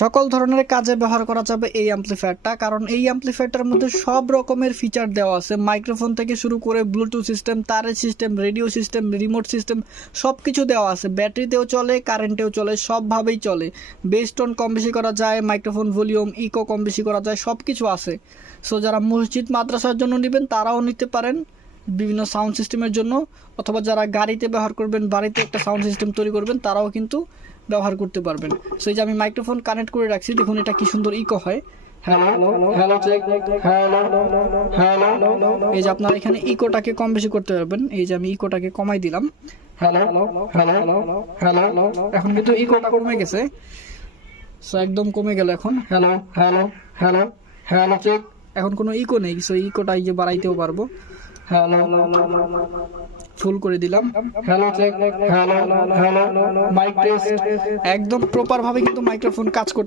সকল ধরনের কাজে ব্যবহার করা যাবে এই অ্যাম্পলিফায়ারটা, কারণ এই অ্যাম্পলিফায়ারটার মধ্যে সব রকমের ফিচার দেওয়া আছে। মাইক্রোফোন থেকে শুরু করে ব্লুটুথ সিস্টেম, তারের system, radio system, remote system সব কিছু দেওয়া আছে। ব্যাটারিতেও চলে, কারেন্টেও চলে, সবভাবেই চলে। বেস টোন কম বেশি করা যায়, মাইক্রোফোন ভলিউম, ইকো কম বেশি করা যায়, সব কিছু আছে। সো যারা মসজিদ মাদ্রাসার জন্য নেবেন তারাও নিতে পারেন বিভিন্ন সাউন্ড সিস্টেমের জন্য, অথবা যারা গাড়িতে ব্যবহার করবেন, বাড়িতে একটা সাউন্ড সিস্টেম তৈরি করবেন, তারাও কিন্তু ব্যবহার করতে পারবেন। সো এই যে আমি মাইক্রোফোন কানেক্ট করে রাখছি, দেখুন এটা কি সুন্দর ইকো হয়। Hello hello check, hello hello. এই যে আপনারা এখানে ইকোটাকে কম বেশি করতে পারবেন। এই যে আমি ইকোটাকে কমাই দিলাম, হ্যালো হ্যালো হ্যালো। এখন কিন্তু ইকোটা কমে গেছে, সো একদম কমে গেল এখন। Hello hello hello hello check. এখন কোনো ইকো নেই, সো ইকোটা এই যে বাড়াইতেও পারবো। হ্যালো, ফুল করে দিলাম। Hello check, hello hello. Mike test, একদম প্রপার ভাবে কিন্তু মাইক্রোফোন কাজ করতে